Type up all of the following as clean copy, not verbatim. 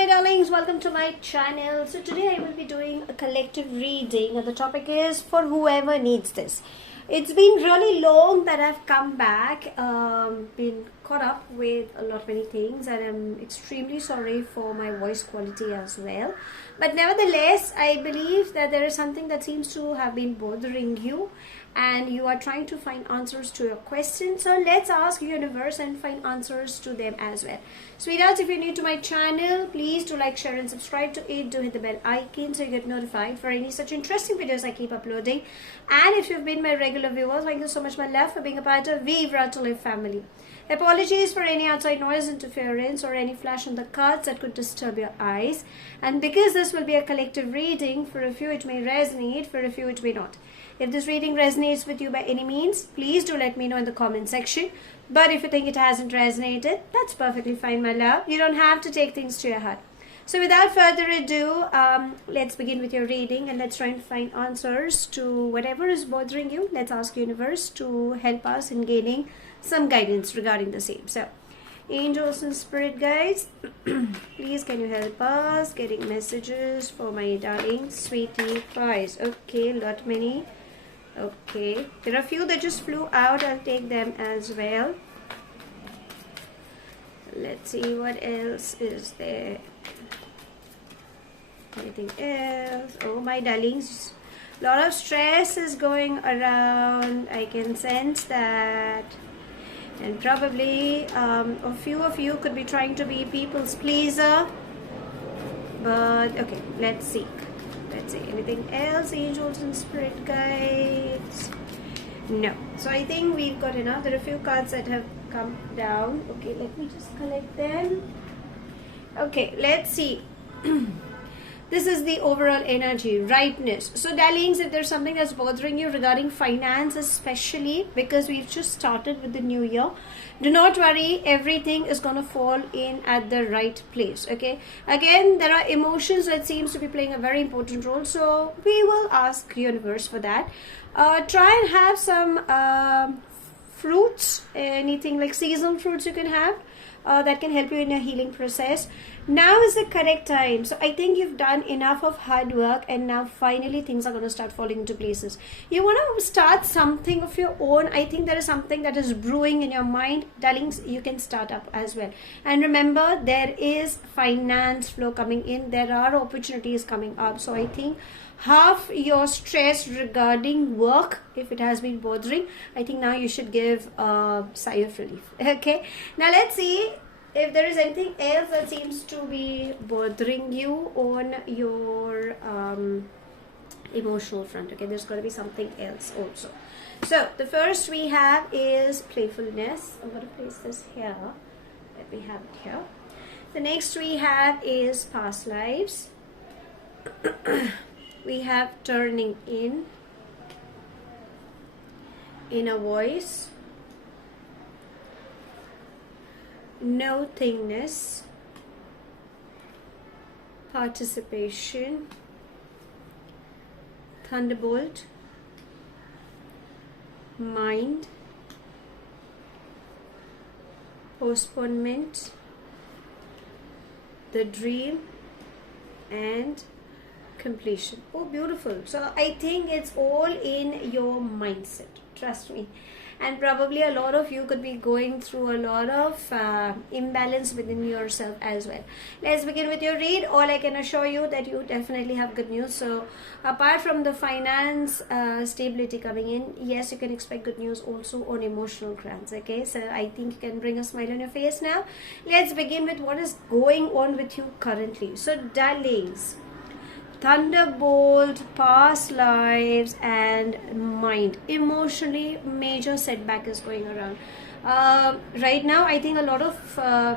my darlings, welcome to my channel. So today I will be doing a collective reading and the topic is for whoever needs this. It's been really long that I've come back, been caught up with a lot many things, and I'm extremely sorry for my voice quality as well. But nevertheless, I believe that there is something that seems to have been bothering you and you are trying to find answers to your questions. So let's ask universe and find answers to them as well. Sweethearts, if you're new to my channel, please do like, share and subscribe to it. Do hit the bell icon so you get notified for any such interesting videos I keep uploading. And if you've been my regular viewers, thank you so much, my love, for being a part of Vivre to Live family. Apologies for any outside noise, interference or any flash on the cards that could disturb your eyes. And because this will be a collective reading, for a few it may resonate, for a few it may not. If this reading resonates with you by any means, please do let me know in the comment section. But if you think it hasn't resonated, that's perfectly fine, my love. You don't have to take things to your heart. So without further ado, let's begin with your reading and let's try and find answers to whatever is bothering you. Let's ask universe to help us in gaining some guidance regarding the same. So, angels and spirit guides, please can you help us getting messages for my darling sweetie pies. Okay, lot many. Okay, there are a few that just flew out. I'll take them as well. Let's see what else is there. Anything else? Oh my darlings, a lot of stress is going around. I can sense that. And probably a few of you could be trying to be people's pleaser. But okay, let's see. Let's see. Anything else, angels and spirit guides? No. So I think we've got enough. There are a few cards that have come down. Okay, let me just collect them. Okay, let's see. This is the overall energy, rightness. So darlings, if there's something that's bothering you regarding finance, especially because we've just started with the new year, do not worry, everything is going to fall in at the right place. Okay, again, there are emotions that seems to be playing a very important role, so we will ask universe for that. Try and have some fruits, anything like seasonal fruits you can have. That can help you in your healing process. Now is the correct time. So I think you've done enough of hard work and now finally things are going to start falling into places. You want to start something of your own. I think there is something that is brewing in your mind. Darlings, you can start up as well. And remember, there is finance flow coming in. There are opportunities coming up. So I think half your stress regarding work, if it has been bothering, I think now you should give a sigh of relief. Okay, now let's see if there is anything else that seems to be bothering you on your emotional front. Okay, there's got to be something else also. So the first we have is playfulness. I'm going to place this here. Let me have it here. The next we have is past lives. We have turning in, inner voice, nothingness, participation, thunderbolt, mind, postponement, the dream, and completion. Oh, beautiful. So I think it's all in your mindset, trust me. And probably a lot of you could be going through a lot of imbalance within yourself as well. Let's begin with your read. All I can assure you that you definitely have good news. So apart from the finance stability coming in, yes, you can expect good news also on emotional grounds. Okay, so I think you can bring a smile on your face now. Let's begin with what is going on with you currently. So darlings, thunderbolt, past lives and mind. Emotionally, major setback is going around. Right now, I think a lot of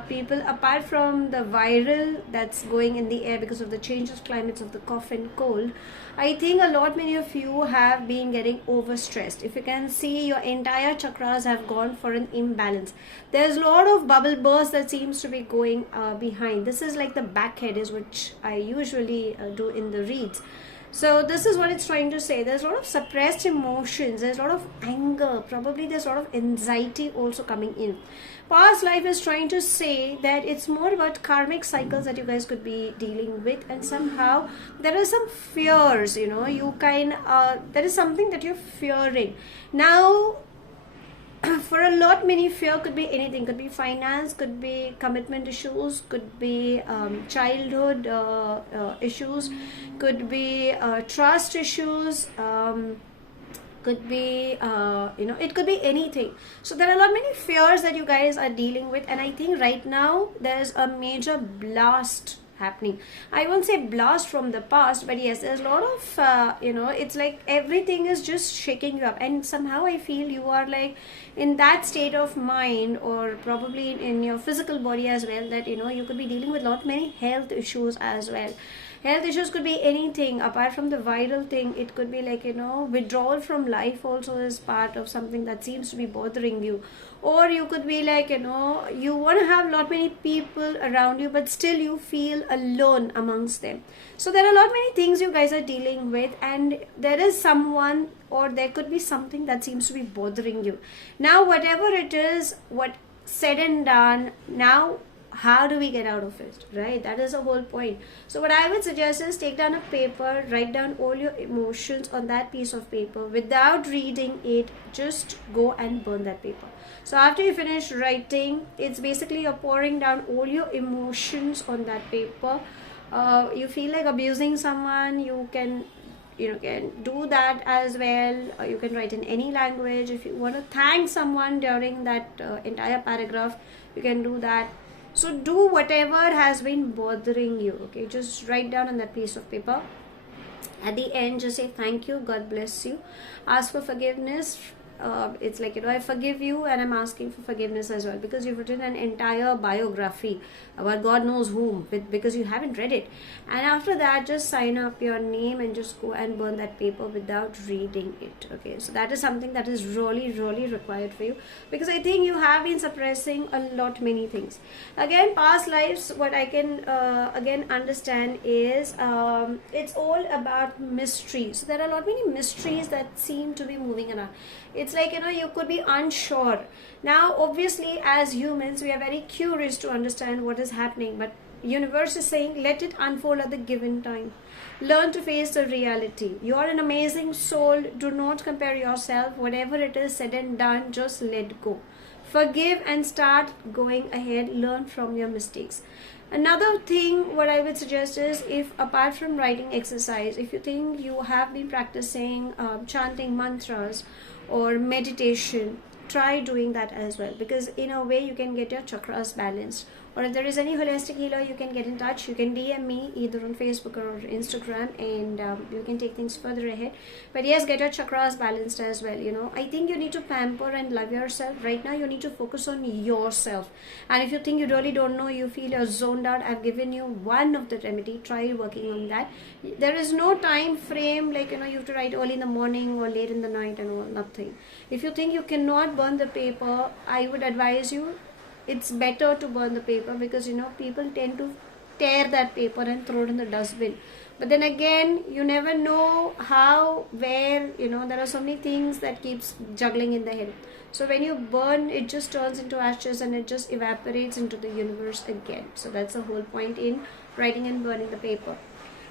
people, apart from the viral that's going in the air because of the change of climates of the cough and cold, I think many of you have been getting overstressed. If you can see, your entire chakras have gone for an imbalance. There's a lot of bubble burst that seems to be going behind. This is like the back head is which I usually do in the reads. So this is what it's trying to say. There's a lot of suppressed emotions, there's a lot of anger, probably there's a lot of anxiety also coming in. Past life is trying to say that it's more about karmic cycles that you guys could be dealing with, and somehow there are some fears, you there is something that you're fearing. Now, for a lot, many fear could be anything. Could be finance, could be commitment issues, could be childhood issues, could be trust issues, could be it could be anything. So there are a lot many fears that you guys are dealing with, and I think right now there's a major blast happening. I won't say blast from the past, but yes, there's a lot of it's like everything is just shaking you up, and somehow I feel you are like in that state of mind, or probably in your physical body as well, that you could be dealing with a lot many health issues as well. Health issues could be anything apart from the viral thing. It could be like withdrawal from life also is part of something that seems to be bothering you. Or you could be like you want to have lot many people around you, but still you feel alone amongst them. So there are a lot many things you guys are dealing with, and there is someone, or there could be something that seems to be bothering you. Now whatever it is, what said and done, now how do we get out of it, right? That is the whole point. So what I would suggest is take down a paper, write down all your emotions on that piece of paper without reading it. Just go and burn that paper. So after you finish writing, it's basically you're pouring down all your emotions on that paper. You feel like abusing someone, you can do that as well. You can write in any language. If you want to thank someone during that entire paragraph, you can do that. So do whatever has been bothering you, okay? Just write down on that piece of paper. At the end, just say thank you, God bless you. Ask for forgiveness. It's like I forgive you, and I'm asking for forgiveness as well, because you've written an entire biography about God knows whom, because you haven't read it. And after that, just sign up your name and just go and burn that paper without reading it, okay? So that is something that is really, really required for you, because I think you have been suppressing a lot many things. Again, past lives, what I can again understand is it's all about mysteries. So there are a lot many mysteries that seem to be moving around. It's like you could be unsure. Now obviously as humans we are very curious to understand what is happening, but universe is saying let it unfold at the given time. Learn to face the reality. You are an amazing soul. Do not compare yourself. Whatever it is said and done, just let go. Forgive and start going ahead. Learn from your mistakes. Another thing what I would suggest is, if apart from writing exercise, if you think you have been practicing chanting mantras or meditation, try doing that as well, because in a way you can get your chakras balanced. Or if there is any holistic healer, you can get in touch. You can DM me either on Facebook or Instagram, and you can take things further ahead. But yes, get your chakras balanced as well. I think you need to pamper and love yourself. Right now you need to focus on yourself. And if you think you really don't know, you feel you're zoned out, I've given you one of the remedy. Try working on that. There is no time frame like you have to write early in the morning or late in the night and all, nothing. If you think you cannot burn the paper, I would advise you, it's better to burn the paper, because people tend to tear that paper and throw it in the dustbin. But then again, you never know how, where, there are so many things that keeps juggling in the head. So when you burn, it just turns into ashes and it just evaporates into the universe again. So that's the whole point in writing and burning the paper.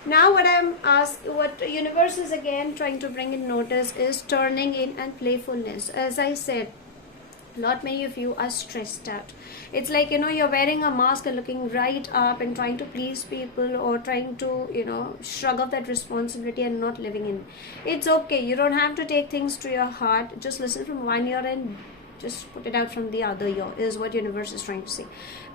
Now what the universe is again trying to bring in notice is turning in and playfulness. As I said, lot many of you are stressed out. It's like you're wearing a mask and looking right up and trying to please people, or trying to shrug off that responsibility and not living in. It's okay, you don't have to take things to your heart. Just listen from one ear and just put it out from the other ear, is what universe is trying to say.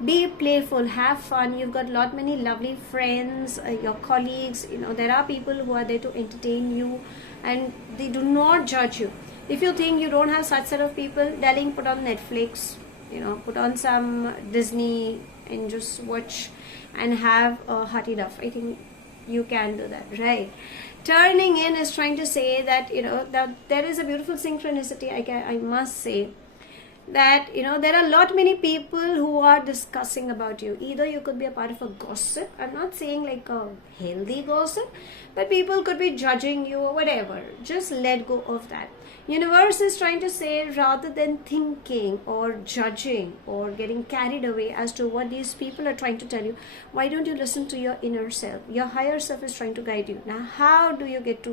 Be playful, have fun. You've got lot many lovely friends, your colleagues, there are people who are there to entertain you, and they do not judge you. If you think you don't have such set of people, darling, put on Netflix, put on some Disney and just watch and have a hearty laugh. I think you can do that, right? Turning in is trying to say that, that there is a beautiful synchronicity, I must say. that there are a lot many people who are discussing about you. Either you could be a part of a gossip. I'm not saying like a healthy gossip, but people could be judging you or whatever. Just let go of that. Universe is trying to say, rather than thinking or judging or getting carried away as to what these people are trying to tell you, why don't you listen to your inner self? Your higher self is trying to guide you. Now, how do you get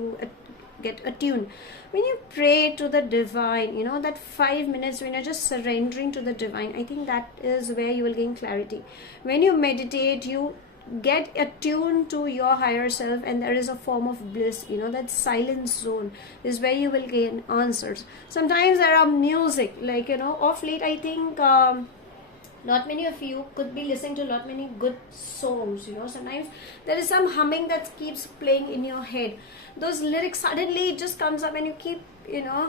attuned? When you pray to the divine, that 5 minutes when you're just surrendering to the divine, I think that is where you will gain clarity. When you meditate, you get attuned to your higher self, and there is a form of bliss, that silence zone is where you will gain answers. Sometimes there are music, like of late I think not many of you could be listening to lot many good songs. Sometimes there is some humming that keeps playing in your head. Those lyrics, suddenly it just comes up and you keep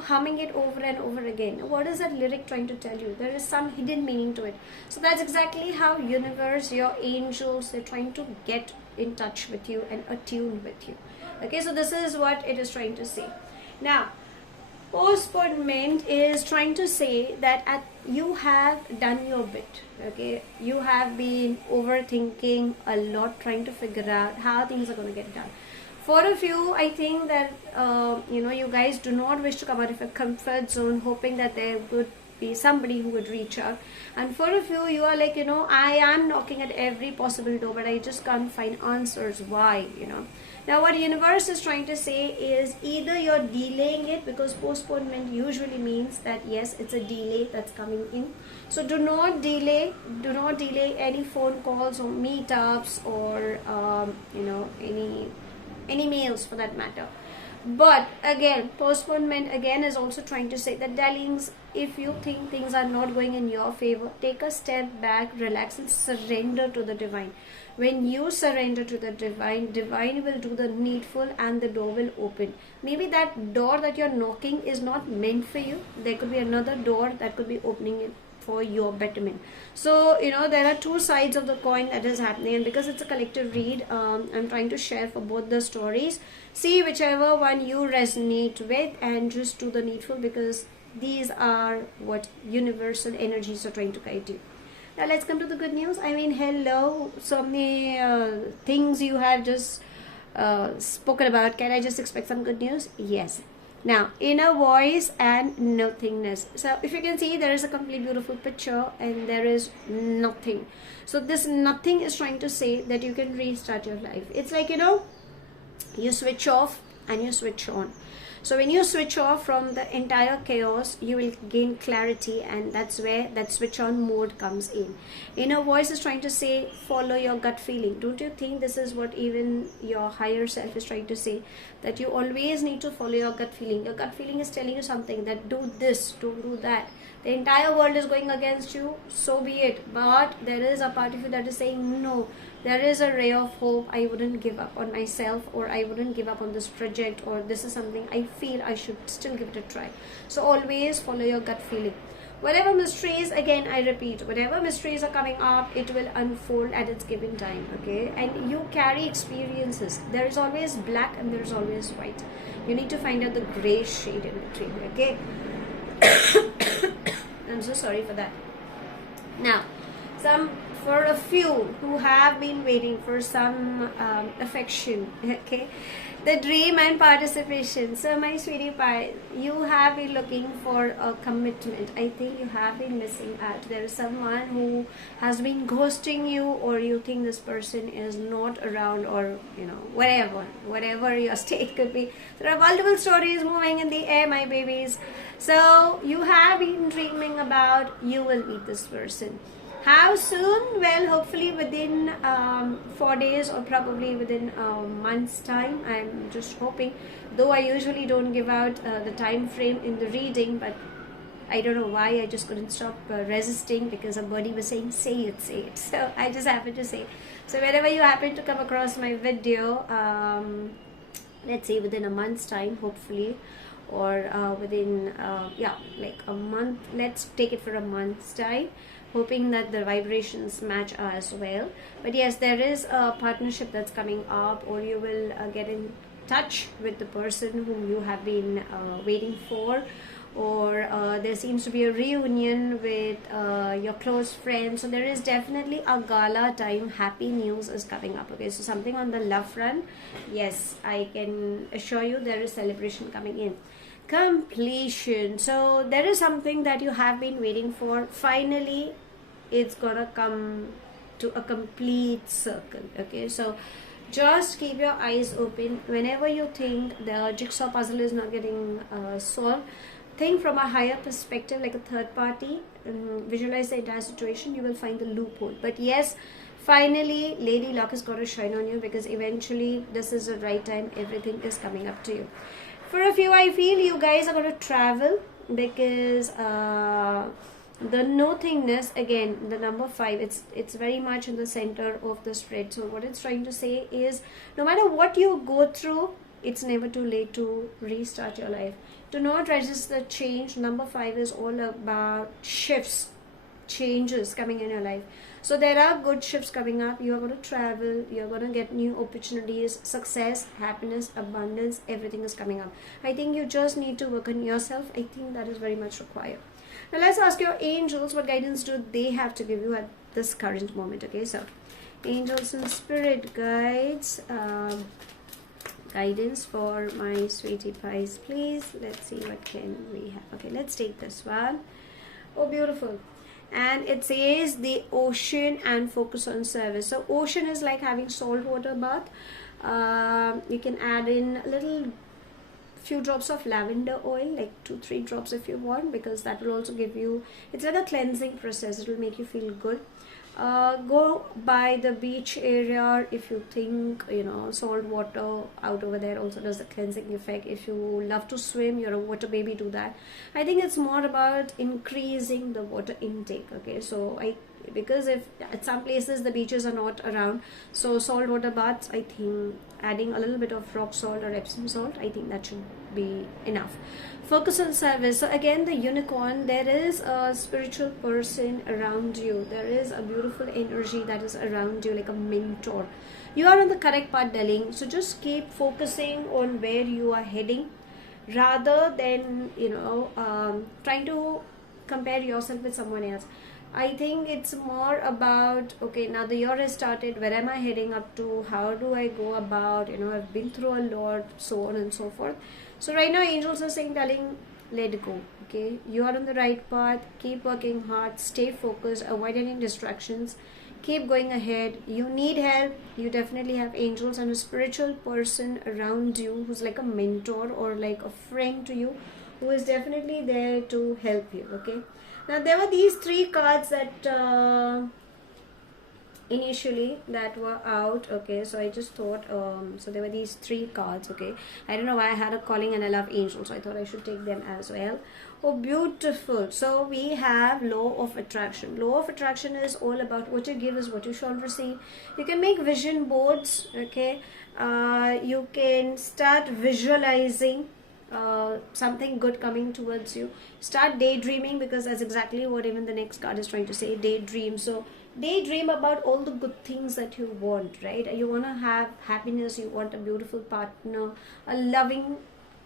humming it over and over again. What is that lyric trying to tell you? There is some hidden meaning to it. So that's exactly how universe, your angels, they're trying to get in touch with you and attune with you. Okay, so this is what it is trying to say. Now, postponement is trying to say that you have done your bit. Okay, you have been overthinking a lot, trying to figure out how things are going to get done. For a few, I think that you guys do not wish to come out of your comfort zone, hoping that there would be somebody who would reach out. And for a few, you are like, I am knocking at every possible door, but I just can't find answers. Why? Now what universe is trying to say is, either you're delaying it, because postponement usually means that yes, it's a delay that's coming in. So do not delay any phone calls or meetups or any mails for that matter. But again, postponement again is also trying to say that, darlings, if you think things are not going in your favor, take a step back, relax, and surrender to the divine. When you surrender to the divine, divine will do the needful and the door will open. Maybe that door that you're knocking is not meant for you. There could be another door that could be opening it for your betterment. So there are two sides of the coin that is happening, and because it's a collective read, I'm trying to share for both the stories. See whichever one you resonate with and just do the needful, because these are what universal energies are trying to guide you. Now let's come to the good news. I mean, hello, so many things you have just spoken about. Can I just expect some good news? Yes. Now, inner voice and nothingness. So if you can see, there is a complete beautiful picture and there is nothing. So this nothing is trying to say that you can restart your life. It's like, you switch off and you switch on. So when you switch off from the entire chaos, you will gain clarity, and that's where that switch on mode comes in. Inner voice is trying to say, follow your gut feeling. Don't you think this is what even your higher self is trying to say? That you always need to follow your gut feeling. Your gut feeling is telling you something, that do this, don't do that. The entire world is going against you, so be it. But there is a part of you that is saying, no, there is a ray of hope. I wouldn't give up on myself, or I wouldn't give up on this project, or this is something I feel I should still give it a try. So always follow your gut feeling. Whatever mysteries, again I repeat, whatever mysteries are coming up, it will unfold at its given time. Okay, and you carry experiences. There is always black and there is always white. You need to find out the gray shade in between. Okay. I'm so sorry for that. Now, for a few who have been waiting for some affection, okay, the dream and participation. So my sweetie pie, you have been looking for a commitment. I think you have been missing out. There is someone who has been ghosting you, or you think this person is not around, or whatever your state could be. There are multiple stories moving in the air, my babies. So you have been dreaming about you will meet this person. How soon? Well, hopefully within 4 days, or probably within a month's time. I'm just hoping, though I usually don't give out the time frame in the reading, but I don't know why, I just couldn't stop resisting, because a body was saying, say it. So I just happened to say it. So whenever you happen to come across my video, let's say within a month's time, hopefully, or within like a month, let's take it for a month's time, hoping that the vibrations match as well. But yes, there is a partnership that's coming up, or you will get in touch with the person whom you have been waiting for, or there seems to be a reunion with your close friends. So there is definitely a gala time, happy news is coming up. Okay, so something on the love front, yes, I can assure you there is celebration coming in. Completion, so there is something that you have been waiting for. Finally it's gonna come to a complete circle. Okay, so just keep your eyes open. Whenever you think the jigsaw puzzle is not getting solved, think from a higher perspective, like a third party, visualize the entire situation, you will find the loophole. But yes, finally lady luck is going to shine on you, because eventually this is the right time, everything is coming up to you. For a few, I feel you guys are going to travel, because the nothingness, again, the number 5, it's very much in the center of the spread. So what it's trying to say is, no matter what you go through, it's never too late to restart your life. Do not resist the change. Number 5 is all about shifts, changes coming in your life. So there are good shifts coming up. You are going to travel, you're going to get new opportunities, success, happiness, abundance, everything is coming up. I think you just need to work on yourself. I think that is very much required. Now let's ask your angels, what guidance do they have to give you at this current moment. Okay, so angels and spirit guides, guidance for my sweetie pies, please. Let's see what can we have. Okay, let's take this one. Oh, beautiful. And it says the ocean and focus on service. So ocean is like having salt water bath. You can add in a little few drops of lavender oil, like 2-3 drops if you want, because that will also give you, it's like a cleansing process, it will make you feel good. Go by the beach area if you think, you know, salt water out over there also does the cleansing effect. If you love to swim, you're a water baby, do that. I think it's more about increasing the water intake. Okay, so because if at some places the beaches are not around, so salt water baths, I think adding a little bit of rock salt or Epsom salt, I think that should be enough. Focus on service. So again, the unicorn, there is a spiritual person around you. There is a beautiful energy that is around you, like a mentor. You are on the correct path, darling. So just keep focusing on where you are heading, rather than, you know, trying to compare yourself with someone else. I think it's more about, okay, now the year has started, where am I heading up to, how do I go about, you know, I've been through a lot, so on and so forth. So right now angels are saying, darling, let go. Okay, you are on the right path, keep working hard, stay focused, avoid any distractions, keep going ahead. You need help, you definitely have angels and a spiritual person around you who's like a mentor or like a friend to you, who is definitely there to help you. Okay, now there were these 3 cards that initially that were out. Okay, so I just thought, so there were these 3 cards. Okay, I don't know why I had a calling, and I love angels, so I thought I should take them as well. Oh, beautiful. So we have law of attraction. Law of attraction is all about what you give is what you shall receive. You can make vision boards. Okay, you can start visualizing something good coming towards you. Start daydreaming, because that's exactly what even the next card is trying to say, daydream. So daydream about all the good things that you want, right? You want to have happiness, you want a beautiful partner, a loving,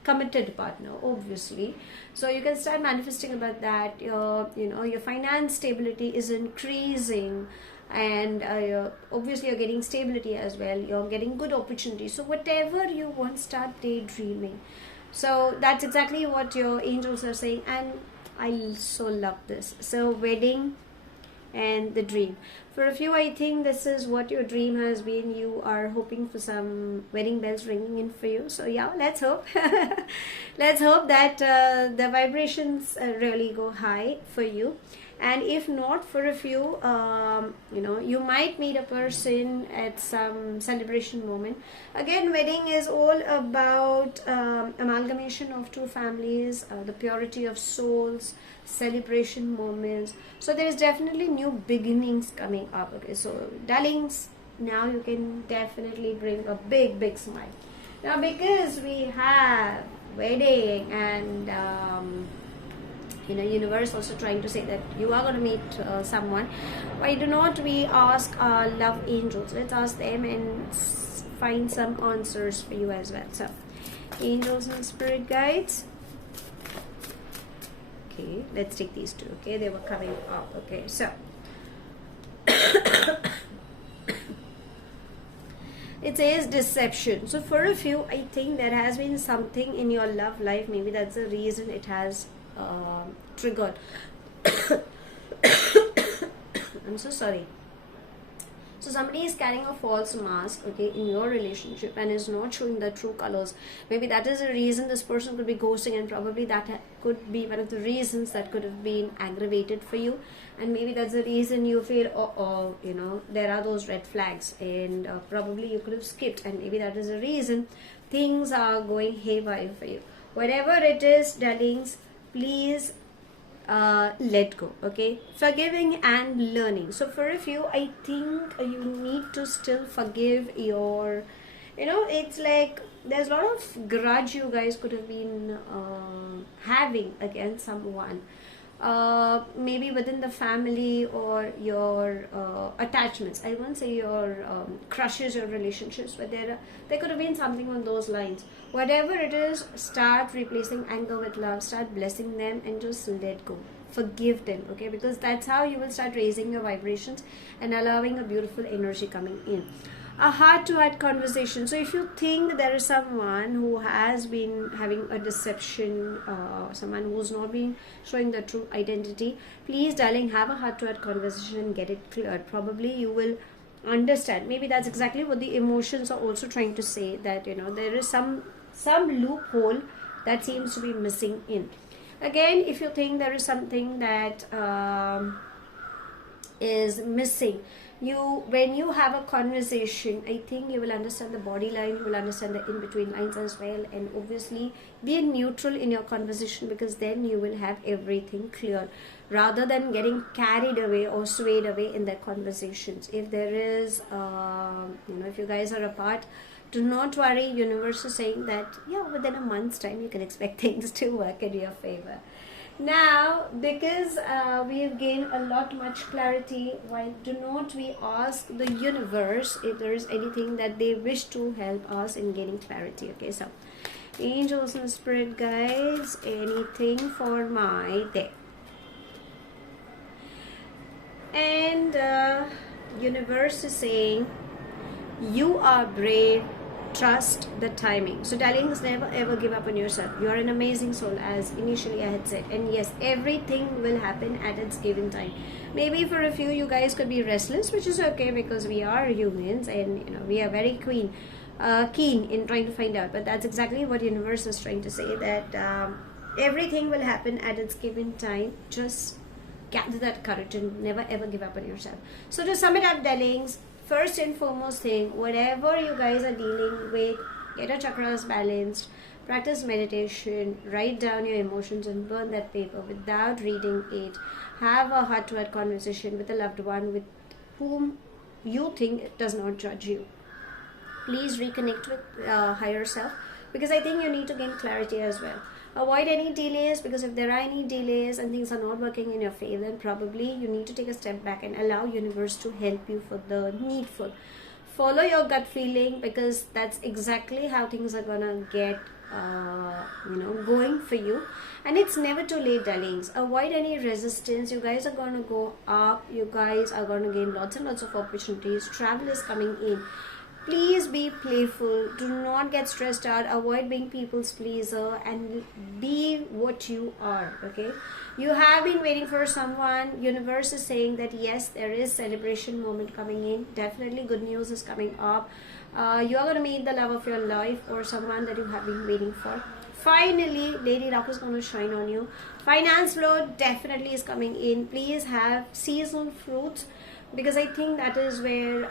committed partner, obviously. So you can start manifesting about that. Your, you know, your finance stability is increasing, and obviously you're getting stability as well, you're getting good opportunities. So whatever you want, start daydreaming. So that's exactly what your angels are saying, and I so love this. So wedding and the dream. For a few, I think this is what your dream has been. You are hoping for some wedding bells ringing in for you. So yeah, let's hope. Let's hope that the vibrations really go high for you. And if not, for a few, you know, you might meet a person at some celebration moment. Again, wedding is all about amalgamation of 2 families, the purity of souls, celebration moments. So there is definitely new beginnings coming up. Okay, so darlings, now you can definitely bring a big smile. Now, because we have wedding and you know, universe also trying to say that you are going to meet someone, why do not we ask our love angels? Let's ask them and find some answers for you as well. So angels and spirit guides, Okay, let's take these two. Okay, they were coming up. Okay, so it says deception. So for a few, I think there has been something in your love life. Maybe that's the reason it has triggered. I'm so sorry. So somebody is carrying a false mask, okay, in your relationship and is not showing the true colors. Maybe that is the reason this person could be ghosting, and probably that could be one of the reasons that could have been aggravated for you. And maybe that's the reason you feel, oh, you know, there are those red flags, and probably you could have skipped, and maybe that is the reason things are going haywire for you. Whatever it is, darlings, please let go. Okay, forgiving and learning. So for a few, I think you need to still forgive your, you know, it's like there's a lot of grudge you guys could have been having against someone, maybe within the family or your attachments. I won't say your crushes or relationships, but there could have been something on those lines. Whatever it is, start replacing anger with love, start blessing them, and just let go. Forgive them, okay? Because that's how you will start raising your vibrations and allowing a beautiful energy coming in. A heart-to-heart conversation. So if you think there is someone who has been having a deception, someone who's not been showing the true identity, please, darling, have a heart-to-heart conversation and get it cleared. Probably you will understand. Maybe that's exactly what the emotions are also trying to say, that, you know, there is some loophole that seems to be missing in. Again, if you think there is something that is missing, when you have a conversation, I think you will understand the body line, you will understand the in-between lines as well, and obviously be neutral in your conversation, because then you will have everything clear, rather than getting carried away or swayed away in their conversations. If there is, you know, if you guys are apart, do not worry. Universe is saying that, yeah, within a month's time, you can expect things to work in your favor. Now, because we have gained a lot much clarity, why do not we ask the universe if there is anything that they wish to help us in gaining clarity? Okay, so angels and spirit guides, anything for my day. And universe is saying, you are brave, trust the timing. So darlings, never ever give up on yourself. You are an amazing soul, as initially I had said, and yes, everything will happen at its given time. Maybe for a few, you guys could be restless, which is okay, because we are humans, and you know, we are very keen in trying to find out. But that's exactly what universe is trying to say, that everything will happen at its given time. Just gather that courage and never ever give up on yourself. So to sum it up, darlings, first and foremost thing, whatever you guys are dealing with, get your chakras balanced, practice meditation, write down your emotions and burn that paper without reading it. Have a heart-to-heart conversation with a loved one with whom you think does not judge you. Please reconnect with higher self, because I think you need to gain clarity as well. Avoid any delays, because if there are any delays and things are not working in your favor, then probably you need to take a step back and allow universe to help you for the needful. Follow your gut feeling, because that's exactly how things are gonna get going for you. And it's never too late, darlings. Avoid any resistance. You guys are gonna go up. You guys are gonna gain lots and lots of opportunities. Travel is coming in. Please be playful. Do not get stressed out. Avoid being people's pleaser and be what you are. Okay, you have been waiting for someone. Universe is saying that yes, there is celebration moment coming in. Definitely good news is coming up. You are going to meet the love of your life, or someone that you have been waiting for. Finally, Lady Luck is going to shine on you. Finance flow definitely is coming in. Please have seasonal fruits, because I think that is where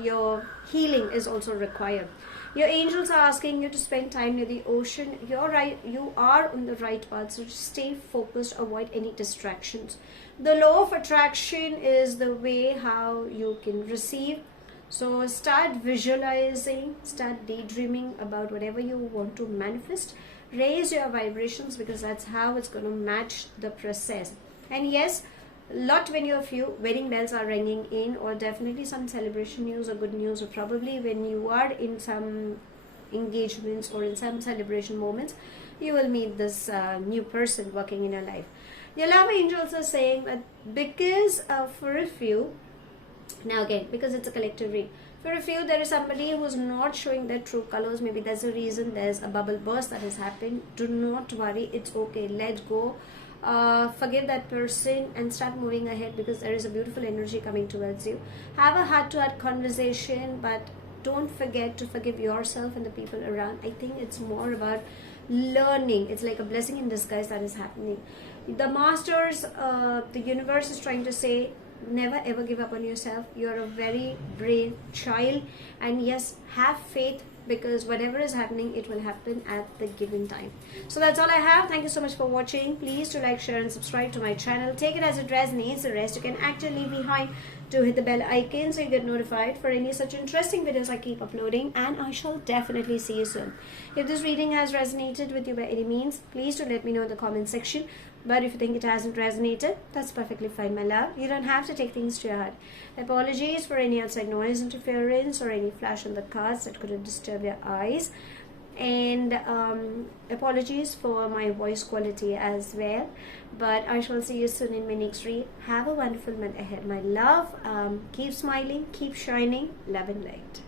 your healing is also required. Your angels are asking you to spend time near the ocean. You're right, you are on the right path, so just stay focused. Avoid any distractions. The law of attraction is the way how you can receive. So start visualizing, start daydreaming about whatever you want to manifest. Raise your vibrations, because that's how it's going to match the process. And yes, lot many of you, wedding bells are ringing in, or definitely some celebration news or good news, or probably when you are in some engagements or in some celebration moments, you will meet this new person working in your life. Your love angels are saying that because for a few, now again, because it's a collective read, for a few there is somebody who's not showing their true colors. Maybe there's a reason, there's a bubble burst that has happened. Do not worry, it's okay, let go. Forgive that person and start moving ahead, because there is a beautiful energy coming towards you. Have a heart-to-heart conversation, but don't forget to forgive yourself and the people around. I think it's more about learning. It's like a blessing in disguise that is happening. The masters, the universe is trying to say, never ever give up on yourself. You're a very brave child, and yes, have faith, because whatever is happening, it will happen at the given time. So that's all I have. Thank you so much for watching. Please do like, share and subscribe to my channel. Take it as it resonates. The rest you can actually leave behind to hit the bell icon so you get notified for any such interesting videos I keep uploading, and I shall definitely see you soon. If this reading has resonated with you by any means, please do let me know in the comment section. But if you think it hasn't resonated, that's perfectly fine, my love. You don't have to take things to your heart. Apologies for any outside noise interference or any flash on the cards that could disturb your eyes. And apologies for my voice quality as well. But I shall see you soon in my next read. Have a wonderful month ahead, my love. Keep smiling, keep shining. Love and light.